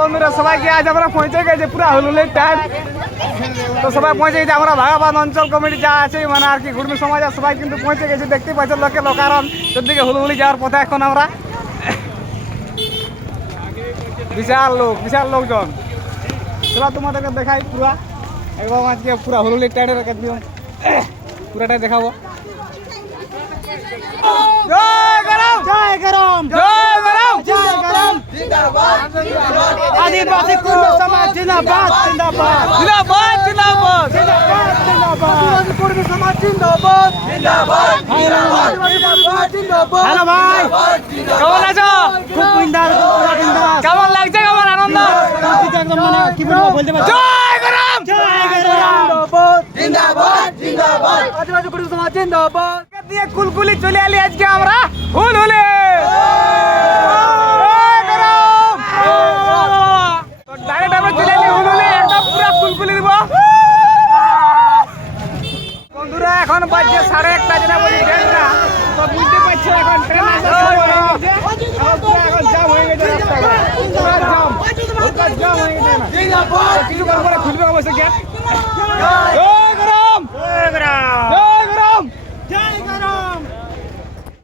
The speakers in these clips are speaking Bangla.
বন্ধুরা সবাইকে আজ আমরা পৌঁছে গেছি? পুরো হুলুলের টাইম তো সবাই পৌঁছে গেছে, আমরা ভাগাবাদ অঞ্চল কমিটি যা আছে মানে আর কি ঘুরমি সমাজ সবাই কিন্তু পৌঁছে গেছে, দেখতে পাচ্ছেন লোকে লোকারণ। চোদ্দিকে হুলুহুলি যাওয়ার পথে এখন আমরা। বিশাল লোক, বিশাল লোকজন। চলো তোমাদেরকে দেখাই পুরা। একদম আজকে পুরা হুলুলির টাইডের একদম পুরাটাই দেখাবো। জয় গরম জয় গরম! জয় গরম! जिंदाबाद जिंदाबाद। आदिवासी कुल समाज जिंदाबाद जिंदाबाद। जिंदाबाद जिंदाबाद। आदिवासी कुल समाज जिंदाबाद जिंदाबाद। जय भारत जिंदाबाद। हेलो भाई। जिंदाबाद कौन खूब जिंदाबाद। जिंदाबाद कावन लागजेगा अपन आनंद। एकदम माने जय गरम जिंदाबाद जिंदाबाद। आदिवासी कुल समाज जिंदाबाद। गदिए कुलकुलि चलेले आज के हमरा। हुल এখন বাজছে সাড়ে একটা যেটা বলছি ট্রেনটা তো বুঝতে পারছ এখন ট্রেন হয়ে। এখন জাম হয়ে গেছে রাস্তাটা পুরো জাম হয়ে গেছে না তো কিছুক্ষণ পরে খুলবে অবশ্য গেট জয় গরম জয় গরম জয় গরম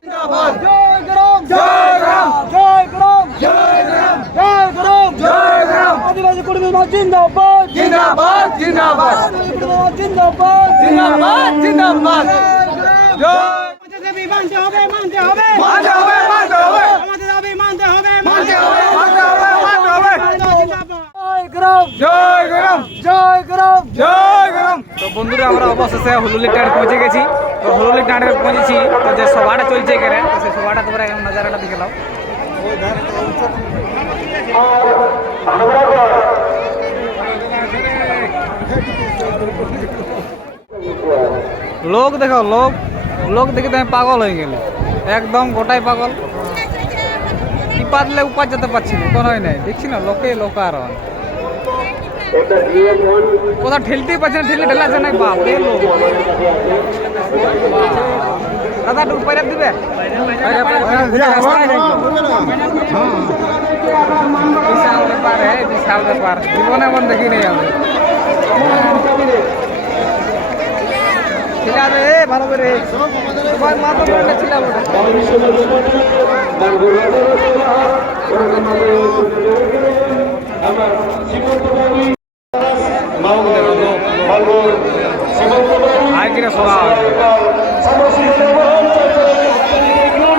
জয় গরম জয় গরম জয় গরম জয় গরম জয় গরম জয় গরম আদিবাসী কুর্ম সমাজ জিন্দাবাদ জিন্দাবাদ জিন্দাবাদ। জিন্দাবাদ জিন্দাবাদ। জিন্দাবাদ জয় আমাদের দাবি মানতে হবে মানতে হবে। মানতে হবে মানতে হবে আমাদের দাবি মানতে হবে। মানতে হবে মানতে হবে মানতে হবে জয় গরম জয় গরম জয় গরম। জয় গরম। তো বন্ধুরা আমরা অবশেষে হুলুলি টাড়ে পৌঁছে গেছি। তো হুলুলি টাড়ে পৌঁছেছি। তো যে সভাটা চলছে এখানে তো সেই সভাটা তোমরা এখন নজারাটা দেখে নাও। লোক দেখো, লোক লোক দেখে তো পাগল হয়ে গেল। একদম গোটাই পাগল। কি পারলে উপার যেতে পারছি না কোনো নাই। দেখছি না, লোকে লোক আর কোথাও ঠেলতেই পারছে না ঠেলে ঠেলাছে না? বাপ। দাদা, একটু উপায় দিবে। বিশাল ব্যাপার হ্যাঁ বিশাল ব্যাপার। জীবনে এমন দেখি নেই আমি। আছে এ, ভালো করে। সবাই মাথা ছিলাম আয় কিনা শোনা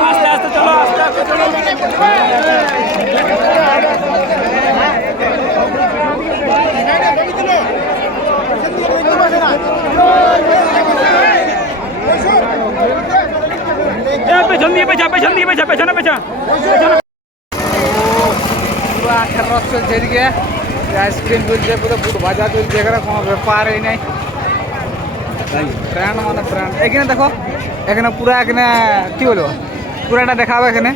আস্তে আস্তে চলো আস্তে আস্তে চলো পেছন দিয়ে পেছা পেছন দিয়ে পেছা পেছনে পেছা পুরো আখের রস চলছে এদিকে আইসক্রিম চলছে পুরো ফুট ভাজা চলছে এখানে কোনো ব্যাপারই নেই। ব্র্যান্ড মানে ব্র্যান্ড এখানে দেখো এখানে পুরো এখানে কি বলব পুরাটা দেখাবো এখানে।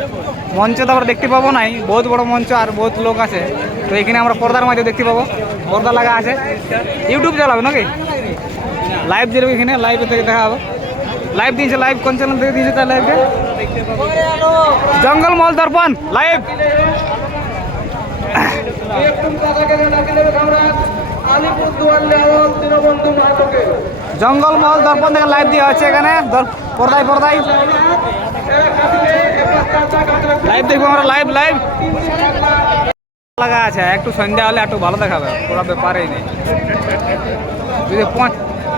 মঞ্চ তো আমরা দেখতে পাবো নাই বহুত বড় মঞ্চ আর বহুত লোক আছে। তো এখানে আমরা পর্দার মাঝে দেখতে পাবো। পর্দা লাগা আছে। ইউটিউব চালাবে নাকি? লাইভ দিলে এখানে লাইভে থেকে দেখা হবে লাইভ দিয়েছে লাইভ কোন চ্যানেল থেকে দিয়েছে তার লাইভে জঙ্গলমহল দর্পণ লাইভ জঙ্গলমহল দর্পণ থেকে লাইভ দেওয়া হচ্ছে এখানে। পর্দায় পর্দায়। লাইভ দেখব আমরা লাইভ লাইভ। লাগা আছে একটু সন্ধ্যা হলে একটু ভালো দেখাবে পুরো ব্যাপারেই নেই। যদি পাঁচ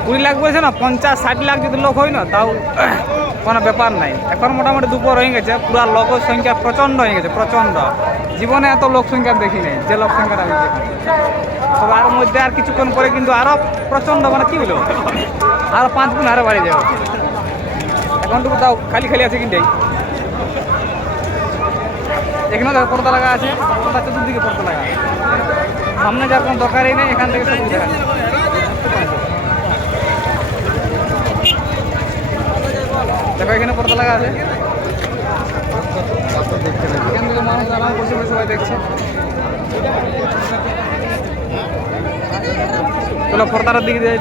কুড়ি লাখ বলছে না পঞ্চাশ ষাট লাখ যদি লোক হয় না তাও কোনো ব্যাপার নাই। এখন মোটামুটি দুপুর হয়ে গেছে পুরা লোক সংখ্যা প্রচণ্ড হয়ে গেছে প্রচণ্ড। জীবনে এত লোক সংখ্যা দেখি নাই যে লোক সংখ্যাটা আমি দেখি তবে আর মধ্যে আর কিছুক্ষণ পরে কিন্তু আরও প্রচণ্ড মানে কি হলো? আর পাঁচ গুণ আরও বাড়ি যাবে। এখন তো তাও খালি খালি আছে কিন্তু এখানেও দেখো পর্দা লাগা আছে পর্দা চতুর্দিকে পর্দা লাগা সামনে যার কোনো দরকারই নেই এখান থেকে সব দেখা দেখো এখানে পর্দা লাগা আছে। মানুষ আমার বসে বসে সবাই দেখছে। চলো পর্দার দিকে যাই।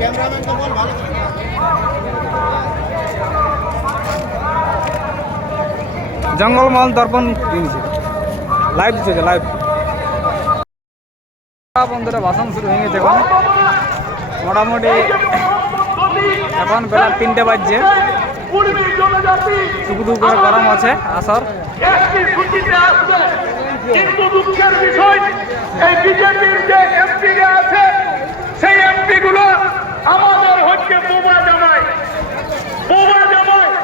ক্যামেরাম্যান তো বল ভালো জঙ্গলমহল দর্পণ লাইভ দিচ্ছে লাইভ বন্ধুরা বাসন শুরু হয়ে গেছে এখন। মোটামুটি এখন বেলা তিনটে বাজছে। টুকুটুকু করে গরম আছে হ্যাঁ, আসর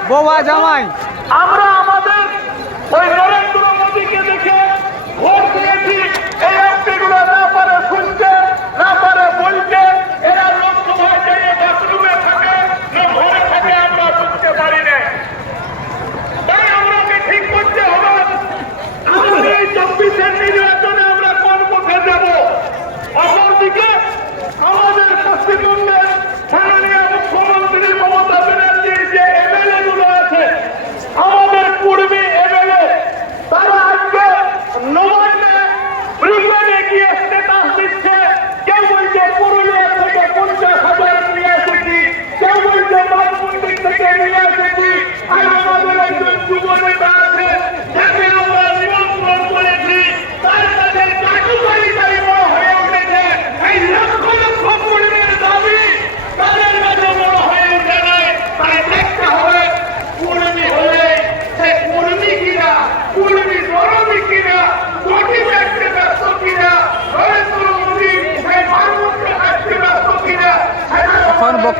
বোবা জামাই। জামাই। আমরা আমাদের ওই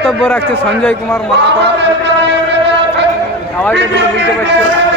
বক্তব্য রাখছে সঞ্জয় কুমার মাহাতো। আওয়াজটা বুঝতে পারছি।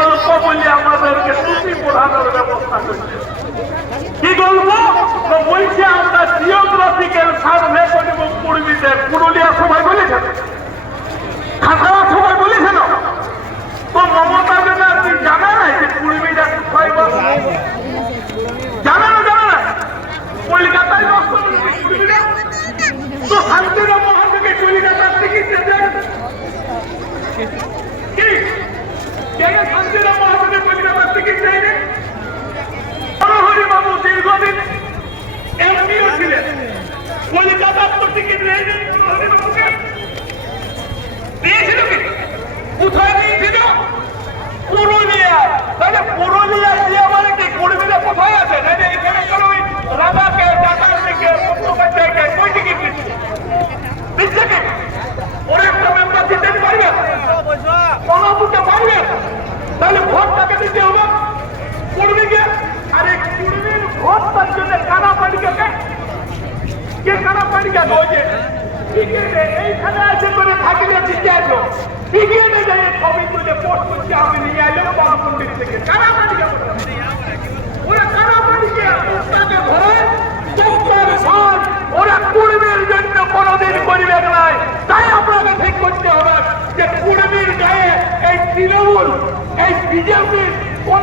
গল্প বলি আমাদেরকে ত্রুটি পড়ানোর ব্যবস্থা করছে। কি গল্প বলছে, আমরা জিওগ্রাফিক্যাল সার্ভে করব পূর্বীদের। পুরুলিয়া সবাই বলেছেন? খাতারা সবাই বলেছেন? তো মমতা ব্যানার্জি জানে না যে পূর্বীরা কোথায় বা জানে না জানে না? কলকাতায় তো শান্তি কেন শান্তিরাম মহাজকে কলিকাতার টিকিট দেয়নি হরি বাবু দীর্ঘদিন এমপিও ছিলেন কলিকাতার তো টিকিট দেয়নি হরিবাবুকে দিয়েছিল কি কোথায় দিয়েছিল পুরুলিয়া তাহলে পুরুলিয়া দিয়ে মানে কি কুড়মিলে কোথায় আছে তাহলে এখানে কোনো ওই রাজাকে টাকার দিকে মুখোপাধ্যায়কে কই টিকিট দিচ্ছে দিচ্ছে কি ওরা একটা মেম্বার দিতে পারবে কোনো দিতে পারবে তাহলে ভোটটাকে দিতে হবে কুড়মিকে আর এই কুড়মির ভোট তার জন্য কানা পালিকে কে কানা পালিকা বলছে টিকিটে এইখানে আছে করে থাকলে দিতে আসো টিকিটে যাই, ছবি তুলে পোস্ট করছে, আমি নিয়ে এলাম বাবু থেকে। কানা পালিকা ওরা কানা পালিকা পুস্তাকে ধরে চপ্পল ভাত ওরা কুড়মির কোনোদিন করিবে নাই। তাই আপনাকে ঠিক করতে হবে যে কুড়মির গায়ে এই তৃণমূল, এই বিজেপি কোন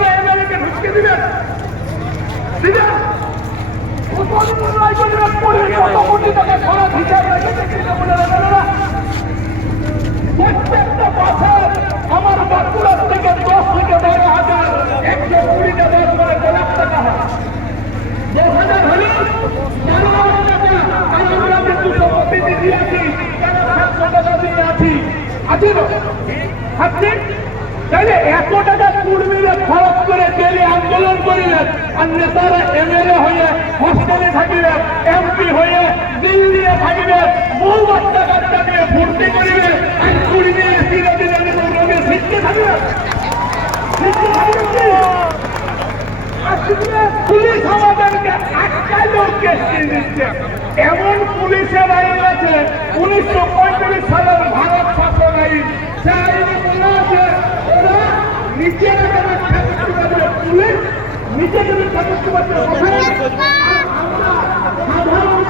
দিবেন। দিবেন? প্রত্যেকটা আমার থেকে দশ থেকে হাজার একশো কুড়িটা টাকা হয় দশ হাজার হলে বারো হাজার টাকা আর আমরা কিন্তু সম্পত্তি দিয়ে আছি কেন দিয়ে আছি এত টাকা কুড়মিলে খরচ করে ডেলি আর নেতারা এমন পুলিশের আইন আছে, উনিশশো পঁয়ত্রিশ সালের ভারত শাসন আইন। সে আইনে বলা আছে ওরা পুলিশ নিচে নেমে থাকতে পারবে ওখানে আর আমরা সাধারণ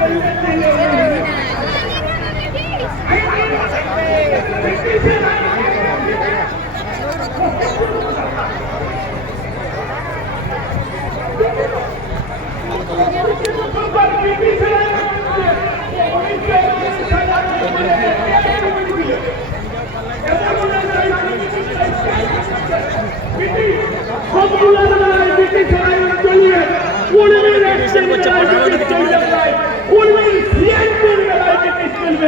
public নিজের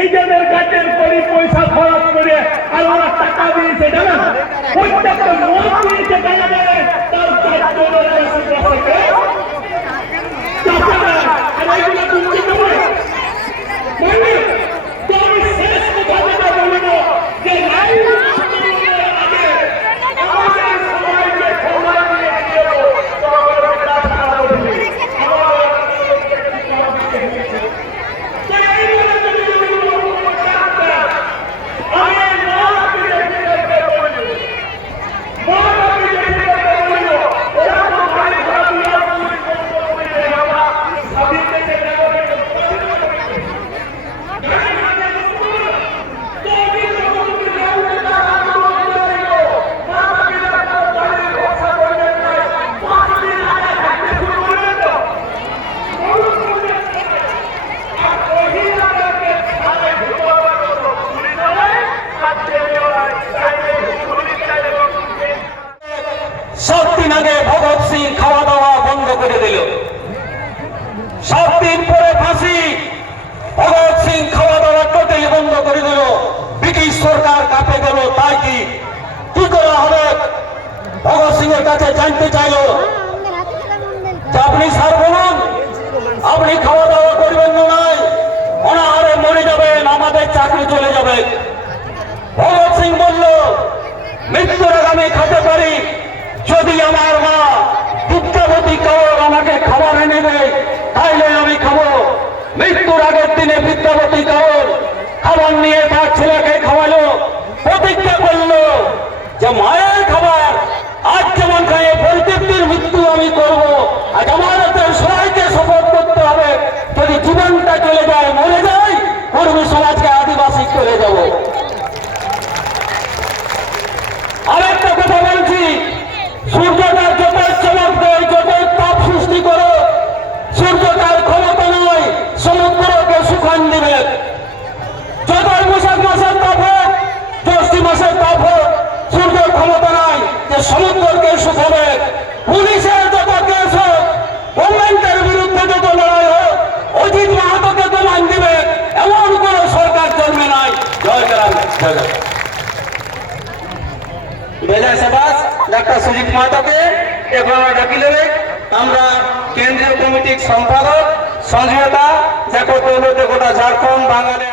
নিজেদের গাছের করি পয়সা খরচ করে আর ওরা টাকা দিয়েছে জানেন প্রত্যেকটা মদ দিয়েছে টাকা দেয়, তার কাজ জনের বেশি বছরকে টাকা দেয় আর এইগুলো তুমি দেবে মানে তো আমি শেষ কথা যেটা বলব যে লাইন আন্দোলনের আগে আমাদের সবাইকে ক্ষমা দিয়ে দিও তো আমাদের বিরাট খারাপ হবে আমাদের তো এইগুলো যদি বলব চাচ্ছে আমি মত বিজেপিকে বলব মত বিজেপিকে বলব ওরা তো গাড়ি ঘোড়া দিয়ে পুলিশ বন্ধ করে আমরা স্বাধীন দেশে সাত দিন আগে ভগৎ সিং খাওয়া দাওয়া বন্ধ করে দিল সাত দিন পরে ফাঁসি ভগৎ সিং খাওয়া দাওয়া টোটালি বন্ধ করে দিল ব্রিটিশ সরকার কাঁপে গেল তাই কি কি করা হবে ভগৎ সিং সাহেবের কাছে জানতে চাইলো মন্দির যে আপনি আপনি খাওয়া দাওয়া করবেন না নয় অনাহারে মরে যাবেন আমাদের চাকরি চলে যাবে। ভগৎ সিং বলল মৃত্যুর আমি খেতে পারি যদি আমার মা কাউর আমাকে খাবার এনে দেয় তাইলে আমি খাব। মৃত্যুর আগের দিনে বিদ্যাপতি কাউর খাবার নিয়ে তার ছেলেকে খাওয়ালো প্রতিজ্ঞা করল যে মায়ের খাবার আজ যেমন খায় প্রত্যেকটির মৃত্যু আমি করব আজ আমাদের সবাইকে শপথ করতে হবে। যদি জীবনটা চলে যায় ডাক্তার সুজিত মাতাকে এবং ডাকি নেবে আমরা কেন্দ্রীয় কমিটির সম্পাদক সঞ্জয়তা দেখো যে গোটা ঝাড়খণ্ড বাঙালি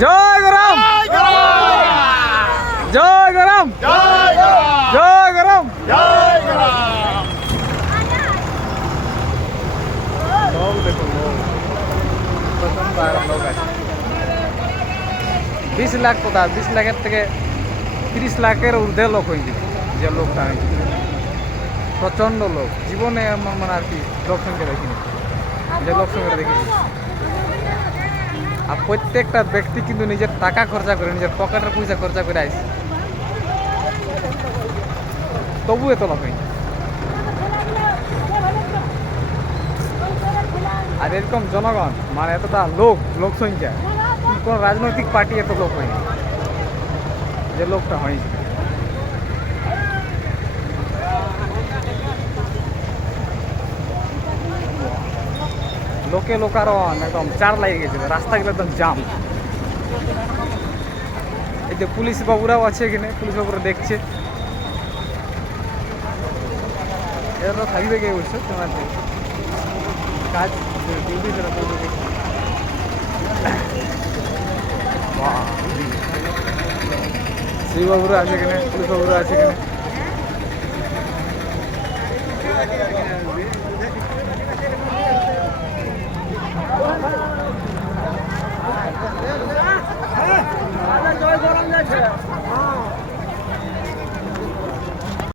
জয় গরম জয় গরম জয় গরম লোক দেখো লোক প্রচণ্ড আরও লোক আছে বিশ লাখ কোথা বিশ লাখের থেকে তিরিশ লাখের ঊর্ধ্বে লোক হয়েছে যে লোকটা হয়েছে প্রচণ্ড লোক। জীবনে এমন মানে আর কি লোক সংখ্যা দেখিনি। যে লোক সংখ্যা দেখেছি আর প্রত্যেকটা ব্যক্তি কিন্তু নিজের টাকা খরচা করে, নিজের পকেটের পয়সা খরচা করে আইসে তবু এত লাভ হয়নি। আর এরকম জনগণ মানে এতটা লোক লোক সংখ্যা। কিন্তু কোনো রাজনৈতিক পার্টি এত লোক হয়নি যে লোকটা হয়নি লোকে লোকারণ একদম চার লাগিয়ে গেছিল রাস্তাগুলো একদম জাম এই যে পুলিশ বাবুরাও আছে এখানে পুলিশ বাবুরা দেখছে এরা থাকবে কে বলছো তোমার কাজ ডিউটি সেটা শিববাবুরা আছে এখানে পুলিশবাবুরা আছে এখানে জয়